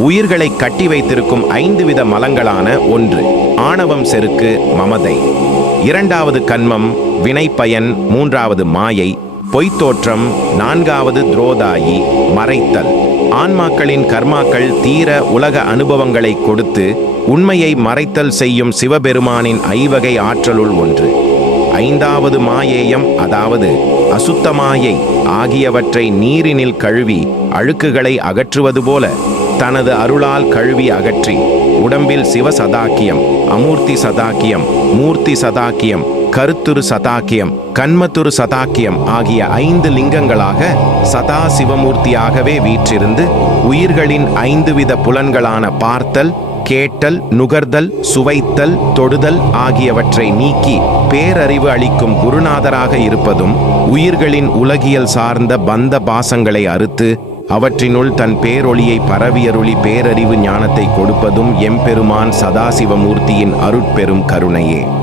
உயிர்களை கட்டி வைத்திருக்கும் ஐந்து வித மலங்களான ஒன்று ஆணவம் செருக்கு மமதை. இரண்டாவது கண்மம் வினைப்பயன். மூன்றாவது மாயை பொய்த்தோற்றம் நான்காவது துரோதாயி மறைத்தல். ஆன்மாக்களின் கர்மாக்கள் தீர உலக அனுபவங்களை கொடுத்து உண்மையை மறைத்தல் செய்யும் சிவபெருமானின் ஐவகை ஆற்றலுள் ஒன்று. ஐந்தாவது மாயேயம் அதாவது அசுத்தமாயை ஆகியவற்றை நீரினில் கழுவி அழுக்குகளை அகற்றுவது போல தனது அருளால் கழுவி அகற்றி உடம்பில் சிவ சதாக்கியம் அமூர்த்தி சதாக்கியம் மூர்த்தி சதாக்கியம் கருத்துரு சதாக்கியம் கண்மத்துரு சதாக்கியம் ஆகிய ஐந்து லிங்கங்களாக சதா சிவமூர்த்தியாகவே வீற்றிருந்து உயிர்களின் ஐந்து வித புலன்களான பார்த்தல் கேட்டல் நுகர்தல் சுவைத்தல் தொடுதல் ஆகியவற்றை நீக்கி பேரறிவு அளிக்கும் குருநாதராக இருப்பதும் உயிர்களின் உலகியல் சார்ந்த பந்த பாசங்களை அறுத்து அவற்றினுள் தன் பேரொளியை பரவியருளி பேரறிவு ஞானத்தை கொடுப்பதும் எம்பெருமான் சதாசிவமூர்த்தியின் அருட்பெரும் கருணையே.